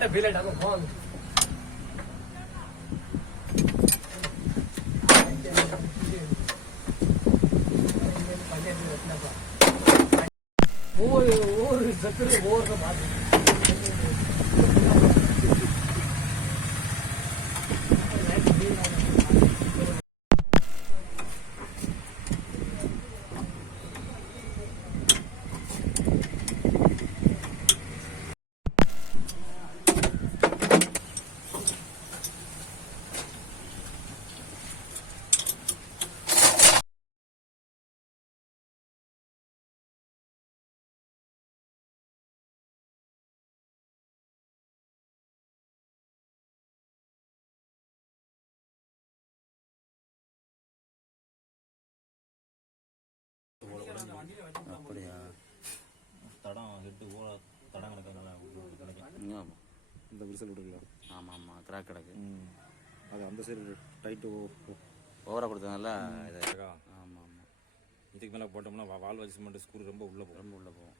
भिलेट भिलेट हम फोन ओए ओए जतरे मोर का அப்படியா? தடம் ஹெட்டு ஓட தடம் கிடக்கிறதுனால கிடைக்கும். ஆமாம் இந்த விரிசல் விட்டுருக்கலாம் ஆமாம் ஆமாம் கிராக் கிடக்கு. அது அந்த சைடு டைட்டு ஓவராக கொடுத்ததுனால இது ஆமாம் ஆமாம் இதுக்கு மேலே போட்டோம்னா வால் வச்சு மட்டும் ஸ்க்ரூ ரொம்ப உள்ளே போகும். ரொம்ப உள்ளே போகும்.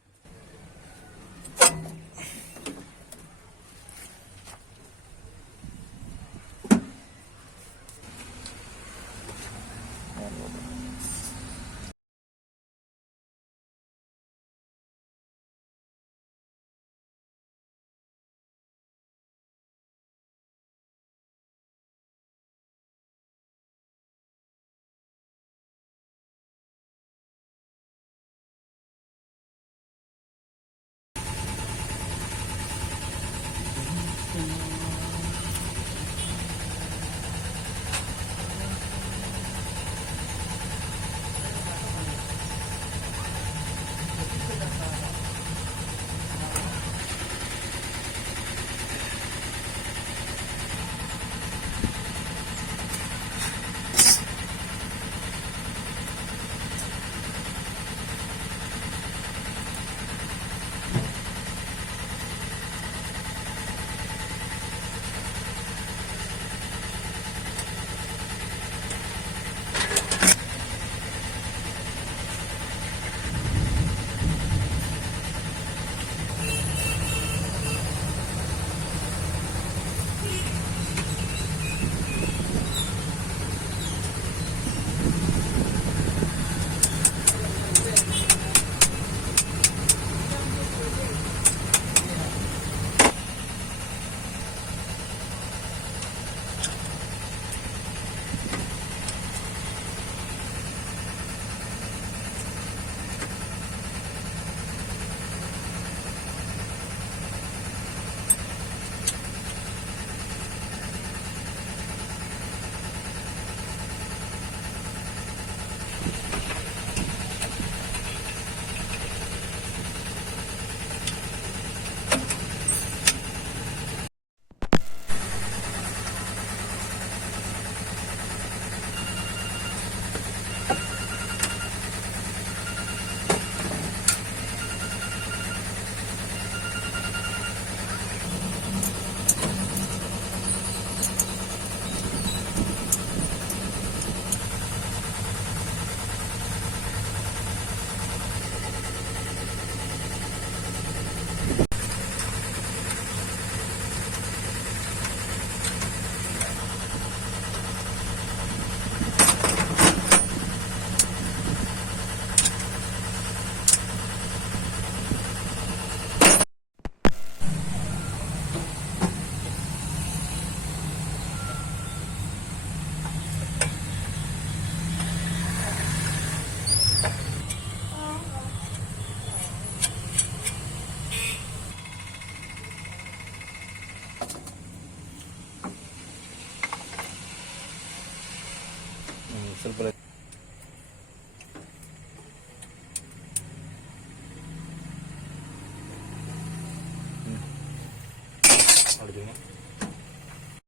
ಸ್ವಲ್ಪ